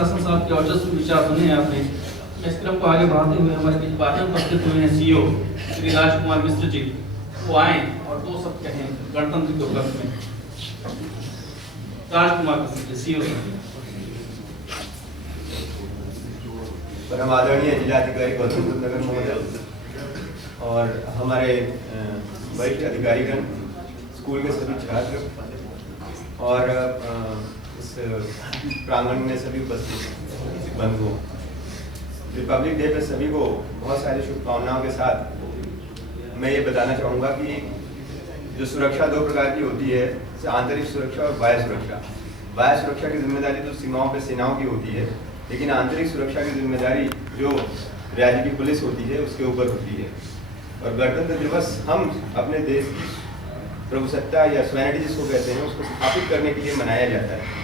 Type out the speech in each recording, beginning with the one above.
प्रशासन साहब के औजस्वी विचार सुने आपने। इस क्रम को आगे बढ़ाते हुए हमारे बीच बाद में उपस्थित हुए हैं सीईओ श्री राजकुमार मिश्र जी, वो आए और दो शब्द कहें गणतंत्र के उपलक्ष्य में। राजकुमार सीईओ। परम आदरणीय जिलाधिकारी गौतम बुद्ध नगर महोदय और हमारे वरिष्ठ अधिकारीगण, स्कूल के सभी छात्र और इस प्रांगण में सभी उपस्थित बंधुओं, रिपब्लिक डे पे सभी को बहुत सारी शुभकामनाओं के साथ मैं ये बताना चाहूँगा कि जो सुरक्षा दो प्रकार की होती है, जैसे आंतरिक सुरक्षा और बाह्य सुरक्षा। बाह्य सुरक्षा की जिम्मेदारी तो सीमाओं पे सेनाओं की होती है, लेकिन आंतरिक सुरक्षा की जिम्मेदारी जो राज्य की पुलिस होती है उसके ऊपर होती है। और गणतंत्र दिवस हम अपने देश की प्रभुसत्ता या स्वैनिटी जिसको कहते हैं उसको स्थापित करने के लिए मनाया जाता है।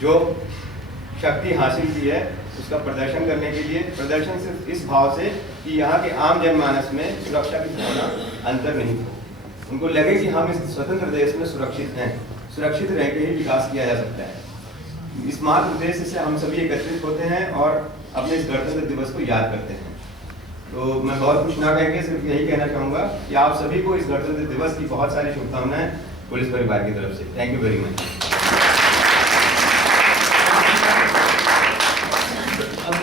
जो शक्ति हासिल की है उसका प्रदर्शन करने के लिए, प्रदर्शन सिर्फ इस भाव से कि यहाँ के आम जनमानस में सुरक्षा की भावना अंतर नहीं हो, उनको लगे कि हम इस स्वतंत्र देश में सुरक्षित हैं, सुरक्षित रह के ही विकास किया जा सकता है। इस मात्र उद्देश्य से हम सभी एकत्रित होते हैं और अपने इस गणतंत्र दिवस को याद करते हैं। तो मैं बहुत कुछ ना कह के सिर्फ यही कहना चाहूँगा कि आप सभी को इस गणतंत्र दिवस की बहुत सारी शुभकामनाएं पुलिस परिवार की तरफ से। Thank you very much. अब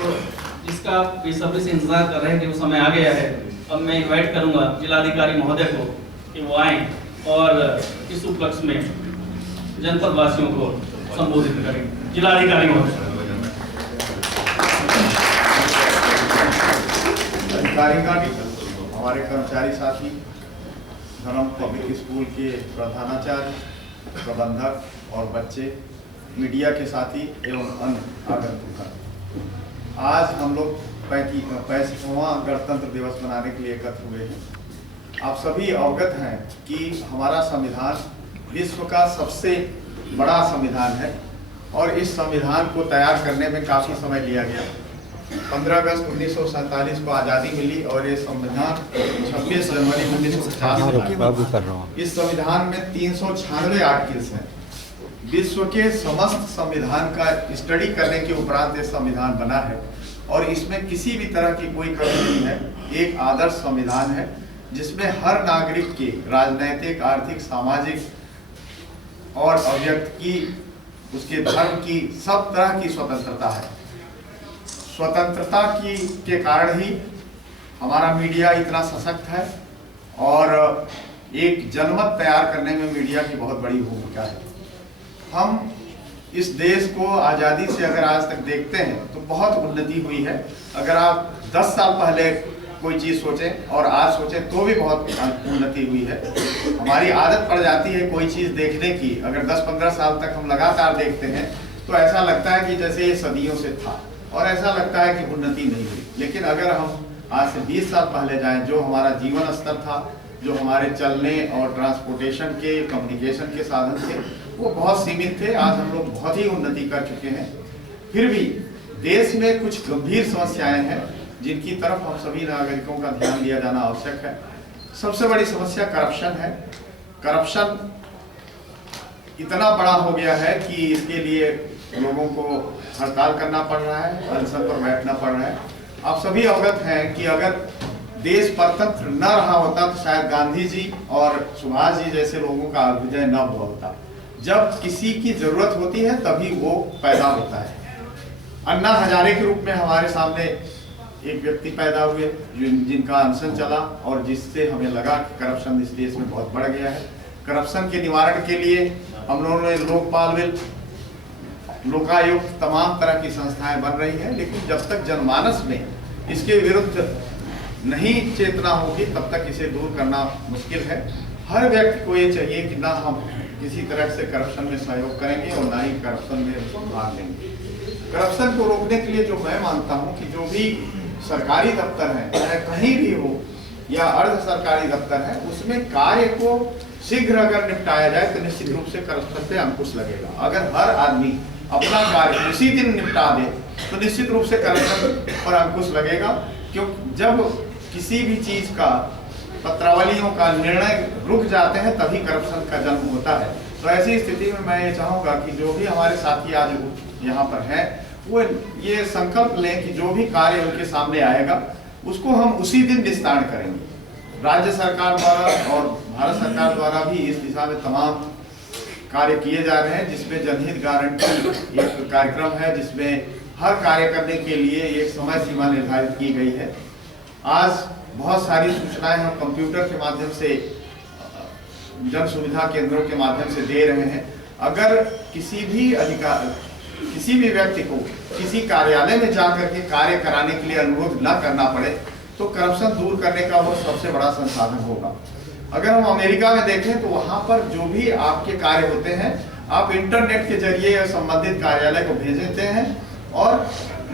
जिसका बेसब्री से इंतजार कर रहे थे वो समय आ गया है। अब मैं इनवाइट करूंगा जिलाधिकारी महोदय को कि वो आए और इस उपलक्ष्य में जनपद वासियों को संबोधित करें। जिलाधिकारी महोदय। अधिकारीगण, हमारे कर्मचारी साथी, धर्म पब्लिक स्कूल के प्रधानाचार्य, प्रबंधक और बच्चे, मीडिया के साथी एवं अन्य आगंतुक, आज हम लोग 65वां गणतंत्र दिवस मनाने के लिए एकत्र हुए हैं। आप सभी अवगत हैं कि हमारा संविधान विश्व का सबसे बड़ा संविधान है और इस संविधान को तैयार करने में काफ़ी समय लिया गया। 15 अगस्त 1947 को आज़ादी मिली और ये संविधान 26 जनवरी 1950 इस संविधान में 396 आर्टिकल्स हैं। विश्व के समस्त संविधान का स्टडी करने के उपरांत ये संविधान बना है और इसमें किसी भी तरह की कोई कमी नहीं है। एक आदर्श संविधान है जिसमें हर नागरिक के राजनैतिक, आर्थिक, सामाजिक और अभिव्यक्ति की, उसके धर्म की, सब तरह की स्वतंत्रता है। स्वतंत्रता के कारण ही हमारा मीडिया इतना सशक्त है और एक जनमत तैयार करने में मीडिया की बहुत बड़ी भूमिका है। हम इस देश को आज़ादी से अगर आज तक देखते हैं तो बहुत उन्नति हुई है। अगर आप 10 साल पहले कोई चीज़ सोचें और आज सोचें तो भी बहुत उन्नति हुई है। हमारी आदत पड़ जाती है कोई चीज़ देखने की, अगर 10-15 साल तक हम लगातार देखते हैं तो ऐसा लगता है कि जैसे ये सदियों से था और ऐसा लगता है कि उन्नति नहीं हुई। लेकिन अगर हम आज से 20 साल पहले जाएं, जो हमारा जीवन स्तर था, जो हमारे चलने और ट्रांसपोर्टेशन के, कम्युनिकेशन के साधन थे, वो बहुत सीमित थे। आज हम लोग बहुत ही उन्नति कर चुके हैं। फिर भी देश में कुछ गंभीर समस्याएं हैं जिनकी तरफ हम सभी नागरिकों का ध्यान दिया जाना आवश्यक है। सबसे बड़ी समस्या करप्शन है। करप्शन इतना बड़ा हो गया है कि इसके लिए लोगों को हड़ताल करना पड़ रहा है, अनशन पर बैठना पड़ रहा है। आप सभी अवगत हैं कि अगर देश परतंत्र न रहा होता तो शायद गांधी जी और सुभाष जी जैसे लोगों का अभ्युदय न हुआ होता। जब किसी की जरूरत होती है तभी वो पैदा होता है। अन्ना हजारे के रूप में हमारे सामने एक व्यक्ति पैदा हुए जिनका अनशन चला और जिससे हमें लगा कि करप्शन इस देश में बहुत बढ़ गया है। करप्शन के निवारण के लिए हम लोगों ने लोकपाल बिल, लोकायुक्त, तमाम तरह की संस्थाएं बन रही हैं, लेकिन जब तक जनमानस में इसके विरुद्ध नहीं चेतना होगी तब तक इसे दूर करना मुश्किल है। हर व्यक्ति को ये चाहिए कि ना हम किसी तरह से करप्शन में सहयोग करेंगे और ना ही करप्शन में भाग लेंगे। करप्शन को रोकने के लिए जो मैं मानता हूँ कि जो भी सरकारी दफ्तर है, चाहे कहीं भी हो या अर्ध सरकारी दफ्तर है, उसमें कार्य को शीघ्र अगर निपटाया जाए तो निश्चित रूप से करप्शन पे अंकुश लगेगा। अगर हर आदमी अपना कार्य उसी दिन निपटा दे तो निश्चित रूप से करप्शन पर अंकुश लगेगा। क्योंकि जब किसी भी चीज का, पत्रावलियों का निर्णय रुक जाते हैं तभी करप्शन का जन्म होता है। तो ऐसी स्थिति में मैं ये चाहूँगा कि जो भी हमारे साथी आज यहाँ पर हैं वो ये संकल्प लें कि जो भी कार्य उनके सामने आएगा उसको हम उसी दिन निस्तारण करेंगे। राज्य सरकार द्वारा और भारत सरकार द्वारा भी इस दिशा में तमाम कार्य किए जा रहे हैं, जिसमें जनहित गारंटी एक कार्यक्रम है, जिसमें हर कार्य करने के लिए एक समय सीमा निर्धारित की गई है। आज बहुत सारी सूचनाएं हम कंप्यूटर के माध्यम से, जन सुविधा केंद्रों के माध्यम से दे रहे हैं। अगर किसी भी व्यक्ति को किसी कार्यालय में जाकर के कार्य कराने के लिए अनुरोध न करना पड़े तो करप्शन दूर करने का वो सबसे बड़ा संसाधन होगा। अगर हम अमेरिका में देखें तो वहां पर जो भी आपके कार्य होते हैं आप इंटरनेट के जरिए संबंधित कार्यालय को भेज देते हैं और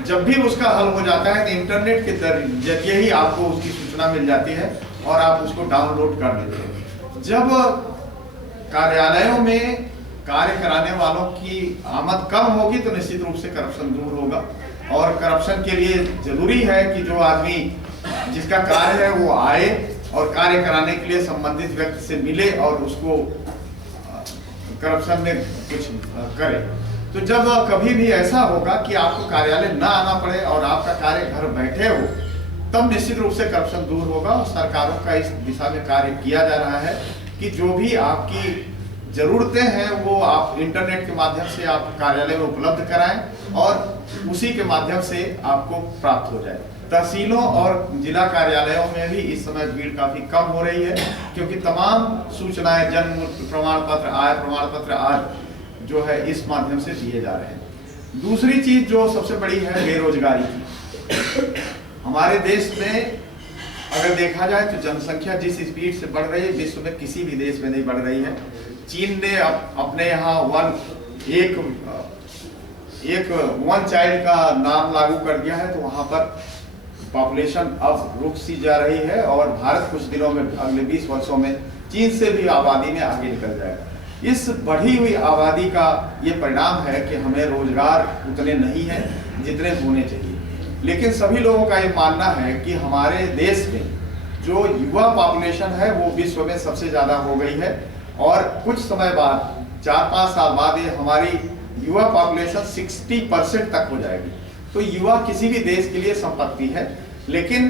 जब भी उसका हल हो जाता है तो इंटरनेट के जरिए ही आपको उसकी सूचना मिल जाती है और आप उसको डाउनलोड कर लेते हैं। जब कार्यालयों में कार्य कराने वालों की आमद कम होगी तो निश्चित रूप से करप्शन दूर होगा। और करप्शन के लिए जरूरी है कि जो आदमी जिसका कार्य है वो आए और कार्य कराने के लिए संबंधित व्यक्ति से मिले और उसको करप्शन में कुछ करे। तो जब कभी भी ऐसा होगा कि आपको कार्यालय ना आना पड़े और आपका कार्य घर बैठे हो, तब निश्चित रूप से करप्शन दूर होगा। और सरकारों का इस दिशा में कार्य किया जा रहा है कि जो भी आपकी जरूरतें हैं वो आप इंटरनेट के माध्यम से आप कार्यालय में उपलब्ध कराएं और उसी के माध्यम से आपको प्राप्त हो जाए। तहसीलों और जिला कार्यालयों में भी इस समय भीड़ काफी कम हो रही है, क्योंकि तमाम सूचनाएं, जन्म प्रमाण पत्र, आय प्रमाण पत्र आज जो है इस माध्यम से दिए जा रहे हैं। दूसरी चीज जो सबसे बड़ी है बेरोजगारी की। हमारे देश में अगर देखा जाए तो जनसंख्या जिस स्पीड से बढ़ रही है विश्व में किसी भी देश में नहीं बढ़ रही है। चीन ने अपने यहाँ एक वन चाइल्ड का नाम लागू कर दिया है, तो वहां पर पॉपुलेशन अब रुक सी जा रही है और भारत कुछ दिनों में अगले 20 वर्षों में चीन से भी आबादी में आगे निकल जाएगा। इस बढ़ी हुई आबादी का ये परिणाम है कि हमें रोजगार उतने नहीं है जितने होने चाहिए। लेकिन सभी लोगों का ये मानना है कि हमारे देश में जो युवा पॉपुलेशन है वो विश्व में सबसे ज्यादा हो गई है और कुछ समय बाद 4-5 साल बाद ये हमारी युवा पॉपुलेशन 60% तक हो जाएगी। तो युवा किसी भी देश के लिए संपत्ति है, लेकिन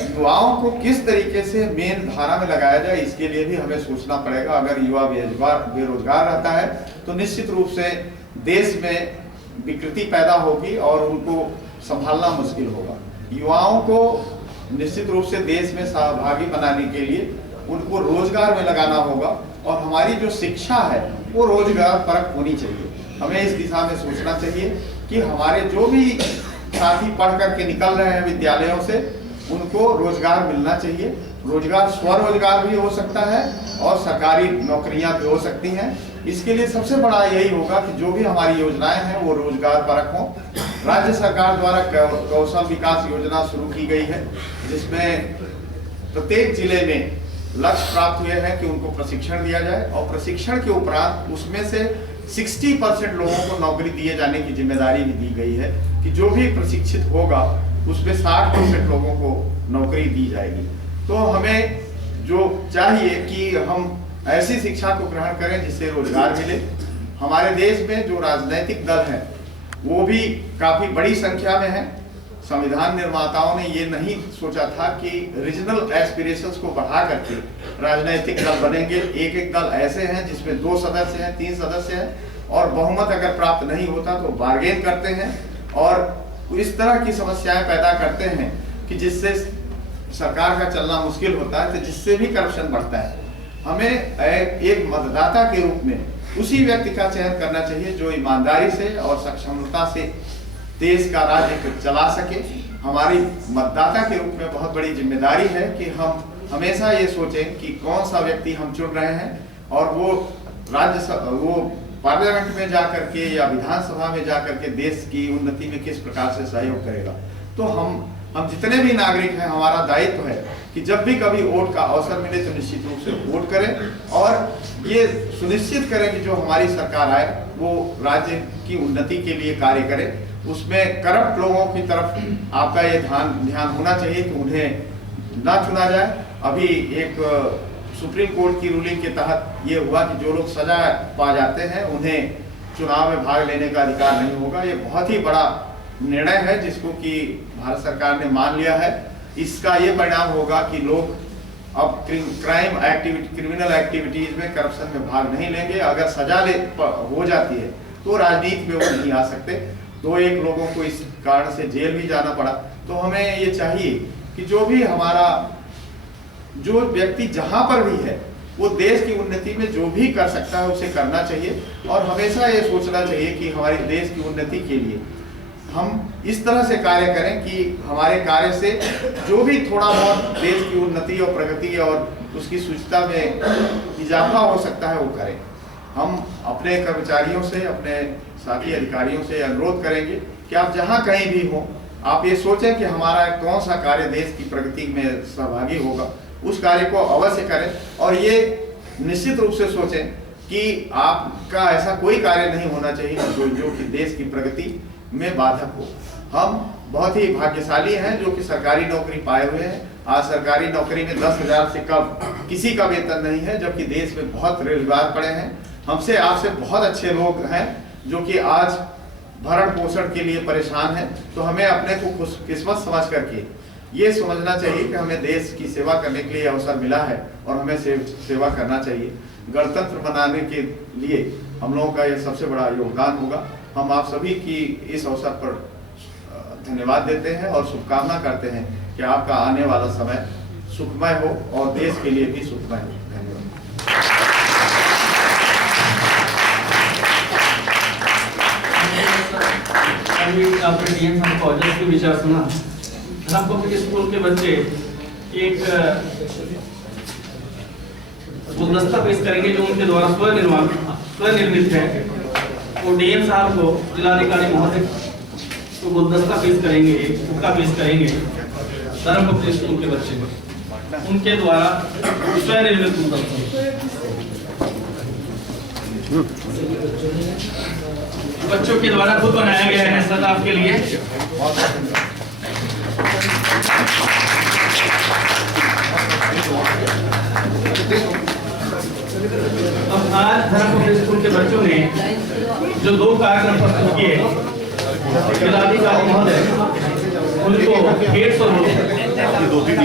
युवाओं को किस तरीके से मेन धारा में लगाया जाए इसके लिए भी हमें सोचना पड़ेगा। अगर युवा बेरोजगार रहता है तो निश्चित रूप से देश में विकृति पैदा होगी और उनको संभालना मुश्किल होगा। युवाओं को निश्चित रूप से देश में सहभागी बनाने के लिए उनको रोजगार में लगाना होगा और हमारी जो शिक्षा है वो रोजगार परक होनी चाहिए। हमें इस दिशा में सोचना चाहिए कि हमारे जो भी साथी पढ़ करके निकल रहे हैं विद्यालयों से उनको रोजगार मिलना चाहिए। रोजगार स्वरोजगार भी हो सकता है और सरकारी नौकरियां भी हो सकती हैं। इसके लिए सबसे बड़ा यही होगा कि जो भी हमारी योजनाएं हैं वो रोजगार परक हों। राज्य सरकार द्वारा कौशल विकास योजना शुरू की गई है, जिसमें प्रत्येक जिले में लक्ष्य प्राप्त हुए हैं कि उनको प्रशिक्षण दिया जाए और प्रशिक्षण के उपरांत उसमें से 60% लोगों को नौकरी दिए जाने की जिम्मेदारी भी दी गई है कि जो भी प्रशिक्षित होगा उसमें 60% लोगों को नौकरी दी जाएगी। तो हमें जो चाहिए कि हम ऐसी शिक्षा को ग्रहण करें जिससे रोजगार मिले। हमारे देश में जो राजनीतिक दल हैं वो भी काफी बड़ी संख्या में है। संविधान निर्माताओं ने ये नहीं सोचा था कि रीजनल एस्पिरेशंस को बढ़ा करके राजनीतिक दल बनेंगे। एक दल ऐसे हैं जिसमें 2 सदस्य हैं, 3 सदस्य हैं और बहुमत अगर प्राप्त नहीं होता तो बार्गेन करते हैं और इस तरह की समस्याएं पैदा करते हैं कि जिससे सरकार का चलना मुश्किल होता है, तो जिससे भी करप्शन बढ़ता है। हमें एक मतदाता के रूप में उसी व्यक्ति का चयन करना चाहिए जो ईमानदारी से और सक्षमता से देश का राज्य चला सके। हमारी मतदाता के रूप में बहुत बड़ी जिम्मेदारी है कि हम हमेशा ये सोचें कि कौन सा व्यक्ति हम चुन रहे हैं और वो पार्लियामेंट में जाकर के या विधानसभा में जाकर के देश की उन्नति में किस प्रकार से सहयोग करेगा। तो हम जितने भी नागरिक हैं हमारा दायित्व है कि जब भी कभी वोट का अवसर मिले तो निश्चित रूप से वोट करें और ये सुनिश्चित करें कि जो हमारी सरकार आए वो राज्य की उन्नति के लिए कार्य करे। उसमें करप्ट लोगों की तरफ आपका ये ध्यान होना चाहिए कि उन्हें ना चुना जाए। अभी एक सुप्रीम कोर्ट की रूलिंग के तहत ये हुआ कि जो लोग सजा पा जाते हैं उन्हें चुनाव में भाग लेने का अधिकार नहीं होगा। ये बहुत ही बड़ा निर्णय है जिसको कि भारत सरकार ने मान लिया है। इसका ये परिणाम होगा कि लोग अब क्रिमिनल एक्टिविटीज में, करप्शन में भाग नहीं लेंगे। अगर सजा हो जाती है तो राजनीति में वो नहीं आ सकते। 2-1 लोगों को इस कारण से जेल भी जाना पड़ा। तो हमें ये चाहिए कि जो भी हमारा जो व्यक्ति जहां पर भी है वो देश की उन्नति में जो भी कर सकता है उसे करना चाहिए, और हमेशा ये सोचना चाहिए कि हमारे देश की उन्नति के लिए हम इस तरह से कार्य करें कि हमारे कार्य से जो भी थोड़ा बहुत देश की उन्नति और प्रगति और उसकी शुचिता में इजाफा हो सकता है वो करें। हम अपने कर्मचारियों से, अपने साथी अधिकारियों से अनुरोध करेंगे कि आप जहां कहीं भी हो, आप ये सोचें कि हमारा कौन सा कार्य देश की प्रगति में सहभागी होगा, उस कार्य को अवश्य करें। और ये निश्चित रूप से सोचें कि आपका ऐसा कोई कार्य नहीं होना चाहिए जो कि देश की प्रगति में बाधक हो। हम बहुत ही भाग्यशाली हैं जो कि सरकारी नौकरी पाए हुए हैं। आज सरकारी नौकरी में 10,000 से कम किसी का वेतन नहीं है, जबकि देश में बहुत रोजगार पड़े हैं। हमसे आपसे बहुत अच्छे लोग हैं जो कि आज भरण पोषण के लिए परेशान हैं। तो हमें अपने को खुशकिस्मत समझ करके ये समझना चाहिए कि हमें देश की सेवा करने के लिए अवसर मिला है और हमें सेवा करना चाहिए। गणतंत्र बनाने के लिए हम लोगों का ये सबसे बड़ा योगदान होगा। हम आप सभी की इस अवसर पर धन्यवाद देते हैं और शुभकामना करते हैं कि आपका आने वाला समय सुखमय हो और देश के लिए भी सुखमय हो। धन्यवाद। आपने डीएम साहब का ऑडियंस विचार सुना। धर्म पब्लिक स्कूल के बच्चे एक गुलदस्ता पेश करेंगे जो उनके द्वारा स्वनिर्मित है। वो डीएम साहब को, जिलाधिकारी महोदय को गुलदस्ता पेश करेंगे, हुक्का पेश करेंगे। धर्म पब्लिक स्कूल के बच्चे उनके द्वारा स्वनिर्मित गुलदस्ता बच्चों के द्वारा खुद बनाया गया है सर आपके लिए। अब आज धर्म पब्लिक स्कूल के बच्चों ने जो 2 कार्यक्रम प्रस्तुत किए, जिलाधिकारी महोदय उनको 150 रूपये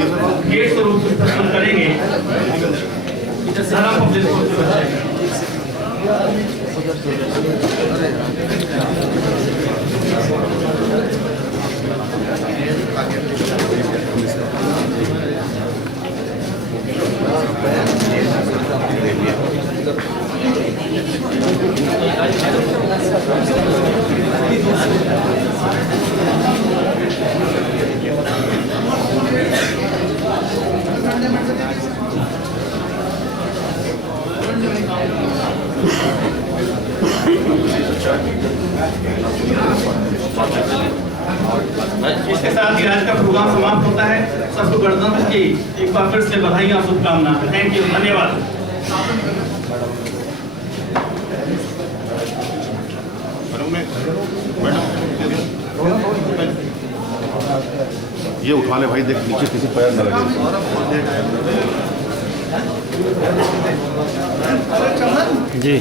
प्रस्तुत करेंगे। धर्म पब्लिक स्कूल के बच्चे इसके साथ ही आज का प्रोग्राम समाप्त होता है। सबको गणतंत्र की एक बार फिर से बधाई और शुभकामनाएं। थैंक यू, धन्यवाद। ये उठा ले भाई, देख नीचे किसी पैर न लगे। जी